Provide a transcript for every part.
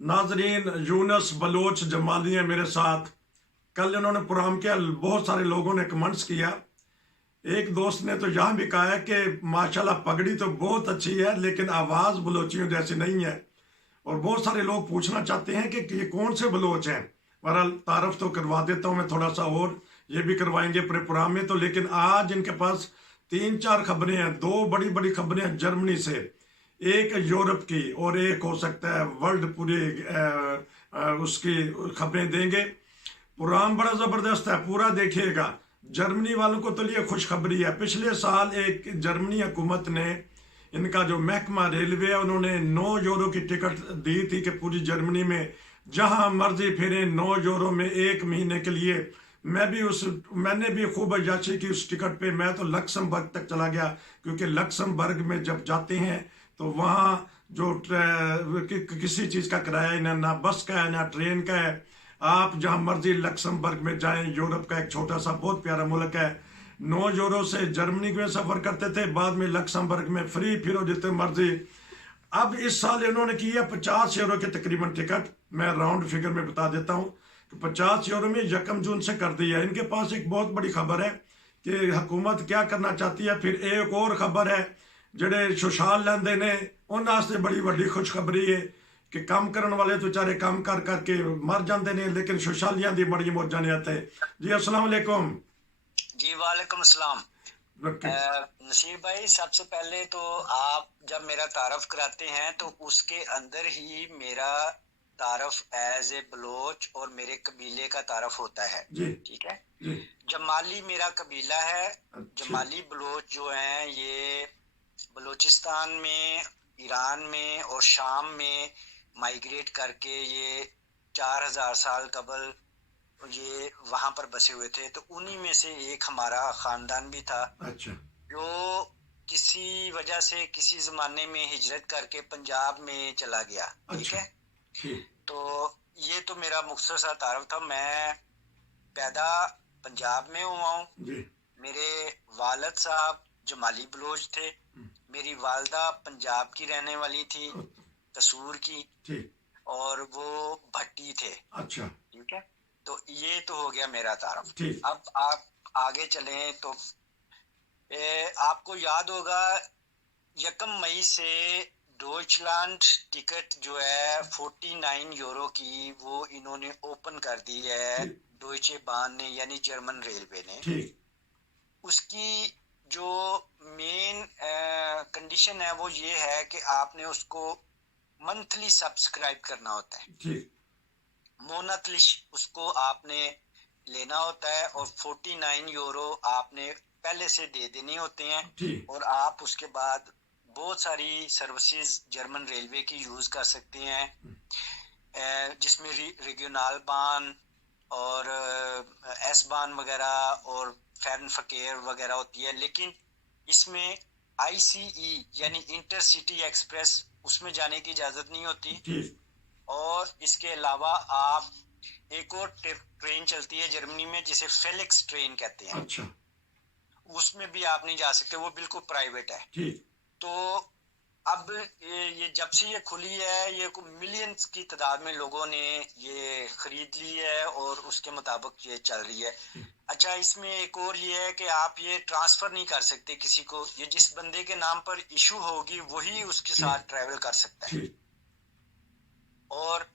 नाजरीन, यूनस बलोच जमाली है मेरे साथ। कल इन्होंने प्रोग्राम किया, बहुत सारे लोगों ने कमेंट्स किया। एक दोस्त ने तो यहाँ भी कहा है कि माशाल्लाह पगड़ी तो बहुत अच्छी है लेकिन आवाज़ बलोचियों जैसी नहीं है। और बहुत सारे लोग पूछना चाहते हैं कि ये कौन से बलोच हैं। बहरहाल तारफ तो करवा देता हूँ मैं थोड़ा सा, और ये भी करवाएंगे पूरे प्रोग्राम में। तो लेकिन आज इनके पास तीन चार खबरें हैं, दो बड़ी बड़ी खबरें हैं जर्मनी से, एक यूरोप की और एक हो सकता है वर्ल्ड पूरी उसकी खबरें देंगे। प्रोग्राम बड़ा ज़बरदस्त है, पूरा देखिएगा। जर्मनी वालों को तो लिए खुशखबरी है। पिछले साल एक जर्मनी हुकूमत ने, इनका जो महकमा रेलवे है, उन्होंने 9 यूरो की टिकट दी थी कि पूरी जर्मनी में जहां मर्जी फिरें 9 यूरो में 1 महीने के लिए। मैंने भी खूब अय्याशी की उस टिकट पे। मैं तो लक्समबर्ग तक चला गया, क्योंकि लक्समबर्ग में जब जाते हैं तो वहाँ जो किसी चीज़ का किराया ही ना बस का है ना ट्रेन का है। आप जहाँ मर्जी लक्समबर्ग में जाएं, यूरोप का एक छोटा सा बहुत प्यारा मुल्क है। 9 यूरो से जर्मनी में सफ़र करते थे, बाद में लक्समबर्ग में फ्री फिरो जितने मर्जी। अब इस साल इन्होंने की है 50 यूरो की तकरीबन टिकट। मैं राउंड फिगर में बता देता हूँ कि 50 यूरो में 1 जून से कर दी है। इनके पास एक बहुत बड़ी खबर है कि हुकूमत क्या करना चाहती है। फिर एक और खबर है, ਜਿਹੜੇ खुशहाल लेंदे ने उन्होंने बड़ी वड्डी खुशखबरी है कि काम करने वाले तो बेचारे काम कर करके मर जाते हैं, लेकिन खुशहालियां दी बड़ी मौजा ने आते। जी अस्सलाम वालेकुम। जी वालेकुम सलाम। नसीब भाई, सबसे पहले तो आप जब मेरा तारफ कराते हैं तो उसके अंदर ही मेरा तारफ एज ए बलोच और मेरे कबीले का तारफ होता है। ठीक है जी। जमाली मेरा कबीला है। जमाली बलोच जो हैं ये बलूचिस्तान में, ईरान में और शाम में माइग्रेट करके ये 4000 साल कबल ये वहां पर बसे हुए थे। तो उन्हीं में से एक हमारा खानदान भी था। अच्छा। जो किसी वजह से किसी जमाने में हिजरत करके पंजाब में चला गया। ठीक है। तो ये तो मेरा मुख्तसर सा तारुफ था। मैं पैदा पंजाब में हुआ हूँ। मेरे वालिद साहब जमाली बलोच थे। मेरी वालदा पंजाब की रहने वाली थी, कसूर की, और वो भट्टी थे। अच्छा। ठीक है। तो ये तो हो गया मेरा तारफ। अब आप आगे चलें तो आपको याद होगा 1 मई से डॉइचलैंड टिकट जो है 49 यूरो की, वो इन्होंने ओपन कर दी है डॉइचे बान ने, यानी जर्मन रेलवे ने। उसकी जो मेन कंडीशन है वो ये है कि आपने उसको मंथली सब्सक्राइब करना होता है। मोनाथली उसको आपने लेना होता है और 49 यूरो आपने पहले से दे देने होते हैं। और आप उसके बाद बहुत सारी सर्विसेज जर्मन रेलवे की यूज कर सकते हैं, जिसमें रीजनल बान और एस बान वगैरह और फैरन फकेर वगैरह होती है। लेकिन इसमें आईसीई यानी इंटरसिटी एक्सप्रेस, उसमें जाने की इजाजत नहीं होती। और इसके अलावा आप एक और ट्रेन चलती है जर्मनी में जिसे फेलिक्स ट्रेन कहते हैं। अच्छा। उसमें भी आप नहीं जा सकते, वो बिल्कुल प्राइवेट है। तो अब ये जब से ये खुली है, ये मिलियंस की तादाद में लोगों ने ये खरीद ली है और उसके मुताबिक ये चल रही है। अच्छा, इसमें एक और ये है कि आप ये ट्रांसफर नहीं कर सकते किसी को। ये जिस बंदे के नाम पर इशू होगी वही उसके साथ ट्रैवल कर सकता है। और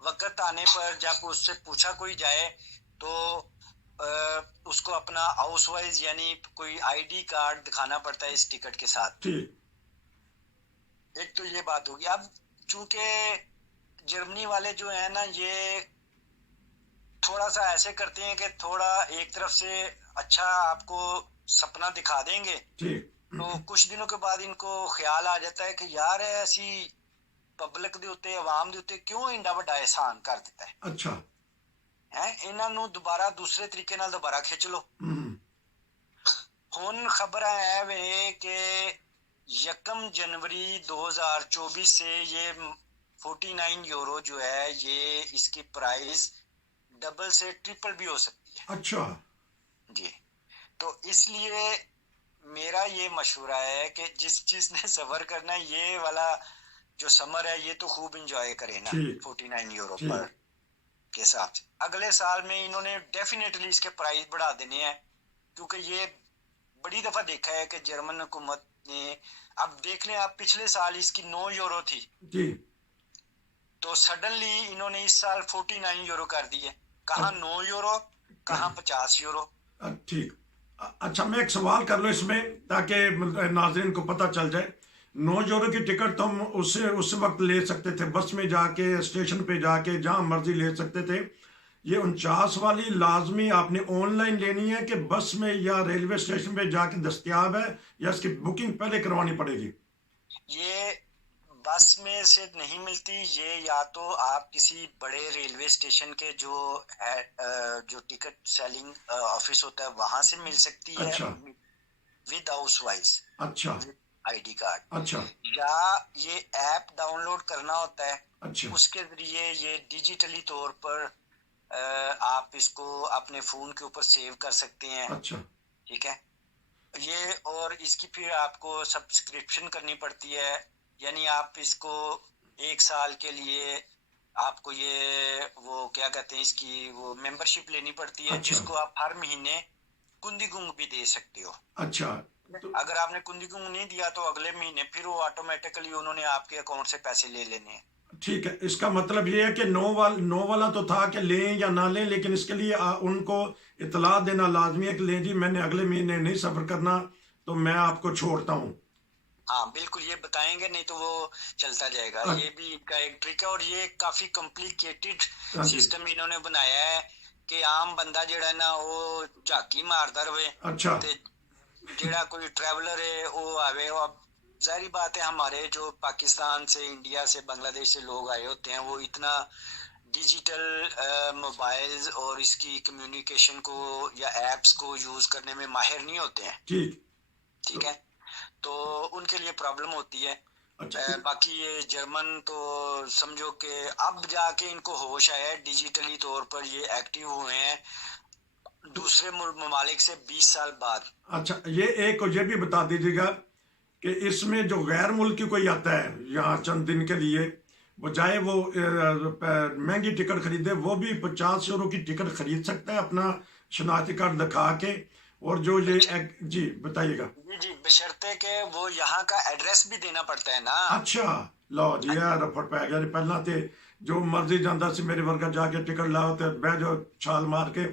वक्त आने पर जब उससे पूछा कोई जाए तो उसको अपना हाउस वाइज यानी कोई आईडी कार्ड दिखाना पड़ता है इस टिकट के साथ। एक तो ये बात होगी। अब चूंकि जर्मनी वाले जो है ना, ये थोड़ा सा ऐसे करते हैं कि थोड़ा एक तरफ से अच्छा आपको सपना दिखा देंगे, तो कुछ दिनों के बाद इनको ख्याल आ जाता है कि यार ऐसी पब्लिक ਦੇ ਉੱਤੇ ਆਵਾਮ ਦੇ ਉੱਤੇ ਕਿਉਂ ਇੰਨਾ ਵੱਡਾ ਇਹਸਾਨ ਕਰ ਦਿੱਤਾ ਹੈ। ਅੱਛਾ ਹੈ, ਇਹਨਾਂ ਨੂੰ ਦੁਬਾਰਾ ਦੂਸਰੇ ਤਰੀਕੇ ਨਾਲ ਦੁਬਾਰਾ ਖਿੱਚ ਲਓ। ਹੁਣ ਖਬਰ ਹੈ ਵੇ कि 1 जनवरी 2024 से ये 49 यूरो जो है ये इसकी प्राइस डबल से ट्रिपल भी हो सकती है। अच्छा जी। तो इसलिए मेरा ये मशवरा है कि जिस चीज ने सफर करना है, ये वाला जो समर है ये तो खूब इंजॉय करें ना ठीक 49 यूरो पर ठीक। के हिसाब से। अगले साल में इन्होंने डेफिनेटली इसके प्राइस बढ़ा देने हैं, क्योंकि ये बड़ी दफा देखा है कि जर्मन हुकूमत ने, अब देख लें आप, पिछले साल इसकी 9 यूरो थी, जी। तो सडनली इन्होंने इस साल 49 यूरो कर दी है। कहाँ 9 यूरो, कहाँ 50 यूरो। ठीक। अच्छा, मैं एक सवाल कर लूँ इसमें, ताकि नाज़रीन को पता चल जाए। 9 यूरो की टिकट तो हम उससे उस वक्त ले सकते थे, बस में जाके स्टेशन पे जाके जहां मर्जी ले सकते थे। ये 49 वाली लाजमी आपने ऑनलाइन लेनी है कि बस में या रेलवे स्टेशन पे जाके दस्तयाब है, या इसकी बुकिंग पहले करवानी पड़ेगी? ये बस में से नहीं मिलती, ये या तो आप किसी बड़े रेलवे स्टेशन के जो है जो टिकट सेलिंग ऑफिस होता है वहां से मिल सकती है, अच्छा विद हाउस वाइज, अच्छा विद आईडी कार्ड, अच्छा या ये ऐप डाउनलोड करना होता है, अच्छा उसके जरिए ये डिजिटली तौर पर आप इसको अपने फोन के ऊपर सेव कर सकते हैं। अच्छा ठीक है, ये और इसकी फिर आपको सब्सक्रिप्शन करनी पड़ती है, यानी आप इसको 1 साल के लिए आपको ये वो क्या कहते हैं इसकी वो मेंबरशिप लेनी पड़ती है, अच्छा जिसको आप हर महीने कुंदी गुंग भी दे सकते हो। अच्छा। तो अगर आपने कुंदी गुंग नहीं दिया तो अगले महीने फिर वो ऑटोमेटिकली उन्होंने आपके अकाउंट से पैसे ले लेने हैं। ठीक है, इसका मतलब ये है कि 9 वाला तो था कि लें या ना लें, लेकिन इसके लिए उनको इतला देना लाजमी है कि लें जी, मैंने अगले महीने नहीं सफ़र करना, तो मैं आपको छोड़ता हूँ। हाँ बिल्कुल, ये बताएंगे, नहीं तो वो चलता जाएगा। अ- ये भी इनका एक ट्रिक है, और ये काफी कॉम्प्लिकेटेड हाँ जी। सिस्टम इन्होंने बनाया है कि आम बंदा जेड़ा ना वो झाकी मारदा रहे, अच्छा ते जेड़ा कोई ट्रैवलर है वो आवे। अब जाहिर बात है, हमारे जो पाकिस्तान से, इंडिया से, बांग्लादेश से लोग आए होते हैं, वो इतना डिजिटल मोबाइल्स और इसकी कम्युनिकेशन को या एप्स को यूज करने में माहिर नहीं होते हैं। ठीक। ठीक तो है, तो उनके लिए प्रॉब्लम होती है। अच्छा बाकी ये जर्मन तो समझो कि अब जाके इनको होश आया है, डिजिटली तौर पर ये एक्टिव हुए हैं दूसरे ममालिक से 20 साल बाद। अच्छा, ये एक ये भी बता दीजिएगा कि इसमें जो गैर मुल्की कोई आता है यहाँ चंद दिन के लिए, बजाय वो महंगी टिकट खरीदे, वो भी 50 यूरो की टिकट खरीद सकता है अपना शनाख्ती कार्ड दिखा के? और जो ये जी बताइएगा। जी जी, बशर्ते के वो यहाँ का एड्रेस भी देना पड़ता है ना। अच्छा, लो जी, हाँ जी। यार रफड़ पै गया जी। पहला ते जो मर्जी जाता सी मेरे वर्गा जाके टिकट लाओ तो बह जाओ छाल मार के।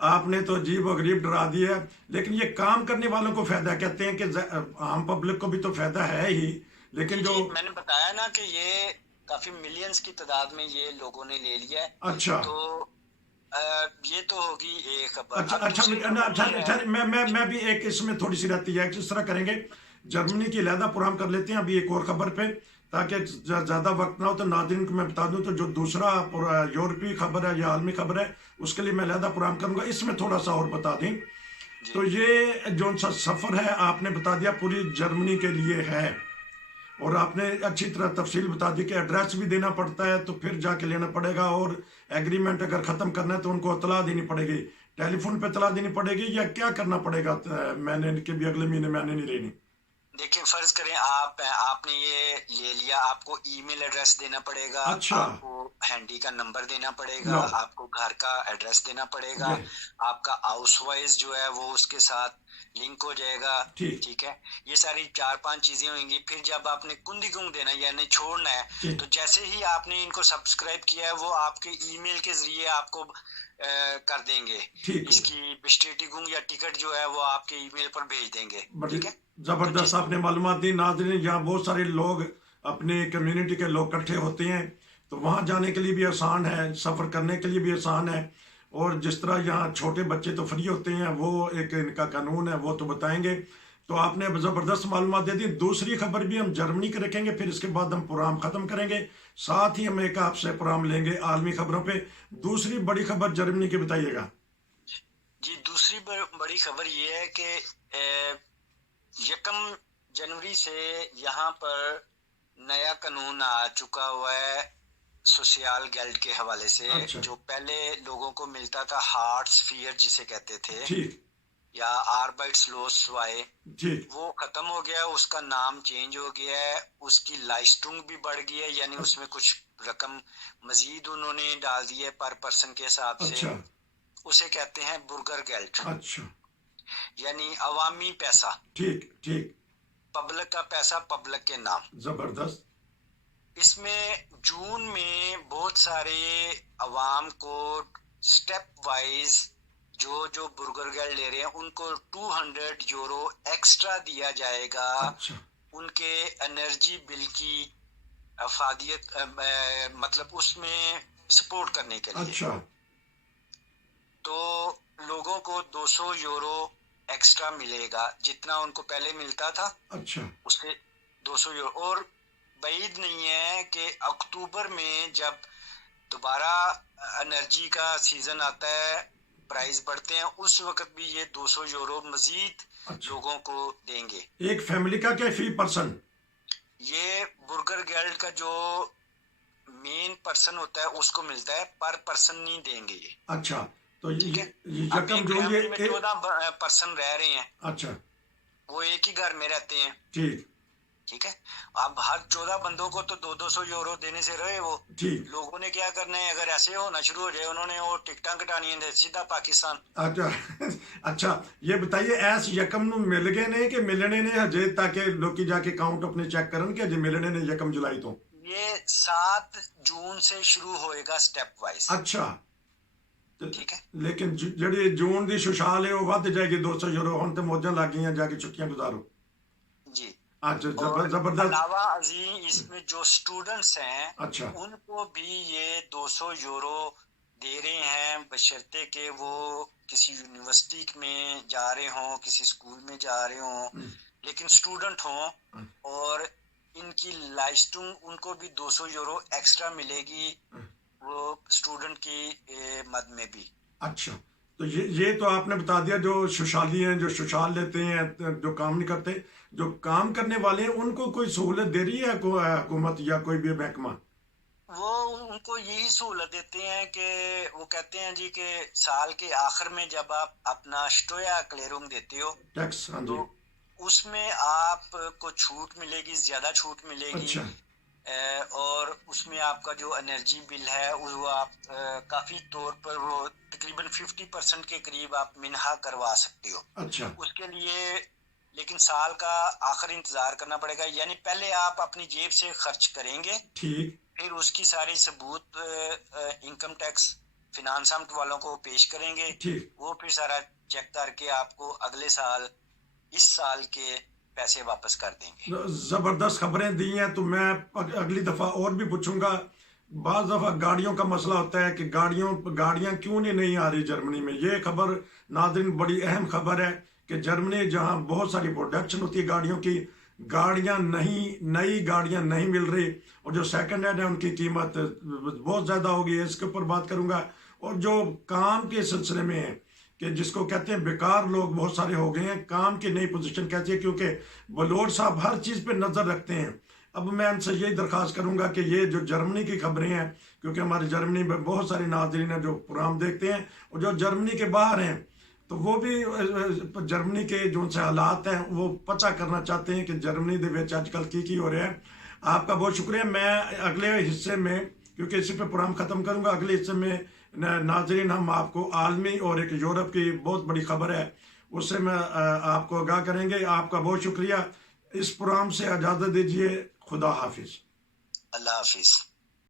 आपने तो अजीब व गरीब डरा दिया है। लेकिन ये काम करने वालों को फायदा, कहते हैं कि आम पब्लिक को भी तो फायदा है ही, लेकिन जी जो जी, मैंने बताया ना कि ये काफी मिलियंस की तादाद में ये लोगों ने ले लिया है। अच्छा तो ये तो होगी एक खबर। अच्छा अब अच्छा दूसरी ना, खबर अच्छा ये अच्छा, है। मैं भी एक इसमें थोड़ी सी रहती है, किस तरह करेंगे, जर्मनी की अलहदा प्रोग्राम कर लेते हैं अभी एक और खबर पे, ताकि ज्यादा वक्त ना हो। तो नाज़रीन को मैं बता दूं, तो जो दूसरा यूरोपीय खबर है या आलमी खबर है, उसके लिए मैं अलहदा प्रोग्राम करूंगा। इसमें थोड़ा सा और बता दें जी तो ये जो सा सफर है आपने बता दिया पूरी जर्मनी के लिए है, और आपने अच्छी तरह तफसील बता दी कि एड्रेस भी देना पड़ता है, तो फिर जाके लेना पड़ेगा, और एग्रीमेंट अगर ख़त्म करना है तो उनको इतला देनी पड़ेगी, टेलीफोन पे इतला देनी पड़ेगी, या क्या करना पड़ेगा? मैंने कि भी अगले महीने मैंने नहीं लेनी। देखिए, फर्ज करें आपने ये ले लिया, आपको ईमेल एड्रेस देना पड़ेगा, अच्छा। आपको हैंडी का नंबर देना पड़ेगा, लो आपको घर का एड्रेस देना पड़ेगा, ये आपका हाउस वाइज जो है वो उसके साथ लिंक हो जाएगा। ठीक ठीक है, ये सारी 4-5 चीजें होंगी। फिर जब आपने कुंदी गुंग देना यानी छोड़ना है, ठीक तो जैसे ही आपने इनको सब्सक्राइब किया है, वो आपके ईमेल के जरिए आपको कर देंगे। ठीक है। इसकी बिस्टेटी गुंग या टिकट जो है वो आपके ईमेल पर भेज देंगे। बड़ी ठीक है, तो जबरदस्त जिस आपने मालूमात दी। नाज़रीन, यहाँ बहुत सारे लोग, अपने कम्युनिटी के लोग इकट्ठे होते हैं, तो वहाँ जाने के लिए भी आसान है, सफ़र करने के लिए भी आसान है। और जिस तरह यहाँ छोटे बच्चे तो फ्री होते हैं, वो एक इनका कानून है, वो तो बताएंगे। तो आपने अब ज़बरदस्त मालूमात दे दी। दूसरी खबर भी हम जर्मनी की रखेंगे, फिर इसके बाद हम प्रोग्राम ख़त्म करेंगे। साथ ही हम एक आपसे प्रोग्राम लेंगे आलमी खबरों पे। दूसरी बड़ी खबर जर्मनी की बताइएगा। जी, दूसरी बड़ी खबर ये है कि 1 जनवरी से यहाँ पर नया कानून आ चुका हुआ है सोशल गेल्ड के हवाले से। अच्छा जो पहले लोगों को मिलता था हार्ट्स फियर जिसे कहते थे, ठीक या आर्बाइट्सलोसवाई, ठीक। वो खत्म हो गया, उसका नाम चेंज हो गया है, उसकी लाइस्टुंग भी बढ़ गई है, यानी उसमें कुछ रकम मजीद उन्होंने डाल दी है पर पर्सन के हिसाब से। अच्छा उसे कहते हैं बुर्गर गेल्ट, अच्छा। यानी अवामी पैसा, ठीक ठीक। पब्लिक का पैसा पब्लिक के नाम। जबरदस्त। इसमें जून में बहुत सारे अवाम को स्टेप वाइज जो जो बुर्गर गेल्ट ले रहे हैं उनको 200 यूरो एक्स्ट्रा दिया जाएगा अच्छा उनके एनर्जी बिल की अफादियत मतलब उसमें सपोर्ट करने के लिए। अच्छा तो लोगों को 200 यूरो एक्स्ट्रा मिलेगा, जितना उनको पहले मिलता था अच्छा। उससे 200 यूरो। और बैद नहीं है कि अक्टूबर में जब दोबारा एनर्जी का सीजन आता है, प्राइस बढ़ते हैं, उस वक्त भी ये 200 यूरो मजीद अच्छा। लोगों को देंगे। एक फैमिली का क्या फी पर्सन? ये बुर्गर गेल्ट का जो मेन पर्सन होता है उसको मिलता है, पर पर्सन नहीं देंगे ये। अच्छा तो ठीक है, ये अब यकम एक जो ये फैमिली में 14 पर्सन रह रहे हैं, अच्छा वो एक ही घर में रहते हैं। ठीक ठीक है, अब हर 14 बंदों को तो 200 यूरो देने से रहे वो। ठीक। लोगों ने क्या करना है, अगर ऐसे होना शुरू हो जाए, उन्होंने वो टिकटां कटानी है सीधा पाकिस्तान। अच्छा अच्छा ये बताइए ऐस यकम नु मिल गए ने कि मिलने ने हजे, ताकि लोग जाके काउंट अपने चेक करन कि हजे मिलने ने यकम जुलाई तो? ये 7 जून से शुरू होएगा स्टेप वाइज। अच्छा ठीक है, लेकिन ਜਿਹੜੀ ਜੂਨ ਦੀ ਸੁਸ਼ਾਲ ਹੈ ਉਹ ਵੱਧ ਜਾਏਗੀ 200 ਯੂरो। ਹੁਣ ਤੇ ਮੌਜਾਂ ਲੱਗ ਗਈਆਂ, ਜਾ ਕੇ ਛੁੱਟੀਆਂ ਗੁਜ਼ਾरो। जी। अच्छा और जबरदस्त। अलावा अजीम इसमें जो स्टूडेंट्स हैं अच्छा उनको भी ये 200 यूरो दे रहे हैं, बशर्ते कि वो किसी यूनिवर्सिटी में जा रहे हों, किसी स्कूल में जा रहे हों, लेकिन स्टूडेंट हों, और इनकी लाइस्टुंग उनको भी 200 यूरो एक्स्ट्रा मिलेगी वो स्टूडेंट की मद में भी। अच्छा तो ये तो आपने बता दिया जो सुशाली हैं, जो सुशाल लेते हैं, जो काम नहीं करते, जो काम करने वाले हैं उनको कोई सहूलत दे रही है हुकूमत या कोई भी महकमा? वो उनको यही सहूलत देते हैं कि वो कहते हैं जी कि साल के आखिर में जब आप अपना स्टोया क्लेरुम देते हो टैक्स? हाँ जी। तो उसमें आपको छूट मिलेगी, ज्यादा छूट मिलेगी। अच्छा और उसमें आपका जो एनर्जी बिल है वो आप काफी तौर पर वो तकरीबन 50% के करीब आप मिन्हा करवा सकते हो। अच्छा उसके लिए लेकिन साल का आखिर इंतजार करना पड़ेगा, यानी पहले आप अपनी जेब से खर्च करेंगे, ठीक फिर उसकी सारी सबूत इनकम टैक्स फिनांस वालों को पेश करेंगे, ठीक। वो फिर सारा चेक करके आपको अगले साल इस साल के पैसे वापस कर देंगे। जबरदस्त खबरें दी हैं। तो मैं अगली दफा और भी पूछूंगा। बाज दफा गाड़ियों का मसला होता है कि गाड़ियां क्यों नहीं आ रही जर्मनी में। ये खबर नाज़रीन बड़ी अहम खबर है कि जर्मनी जहां बहुत सारी प्रोडक्शन होती है गाड़ियों की, नई गाड़ियां नहीं मिल रही, और जो सेकंड हैंड है उनकी कीमत बहुत ज़्यादा होगी। इसके ऊपर बात करूंगा। और जो काम के सिलसिले में है कि जिसको कहते हैं बेकार लोग बहुत सारे हो गए हैं, काम की नई पोजीशन कैसी है, क्योंकि बलोच साहब हर चीज़ पे नज़र रखते हैं। अब मैं उनसे यही दरख्वास्त करूंगा कि ये जो जर्मनी की खबरें हैं, क्योंकि हमारे जर्मनी में बहुत सारे नाज़रीन हैं जो प्रोग्राम देखते हैं, और जो जर्मनी के बाहर हैं तो वो भी जर्मनी के जो से हालात हैं वो पता करना चाहते हैं कि जर्मनी दे विच आजकल की हो रहा है। आपका बहुत शुक्रिया। मैं अगले हिस्से में, क्योंकि इसी पे प्रोग्राम ख़त्म करूंगा, अगले हिस्से में नाजरीन हम आपको आलमी और एक यूरोप की बहुत बड़ी खबर है उससे मैं आपको आगाह करेंगे। आपका बहुत शुक्रिया। इस प्रोग्राम से इजाज़त दीजिए। खुदा हाफिज। अल्लाह हाफिज।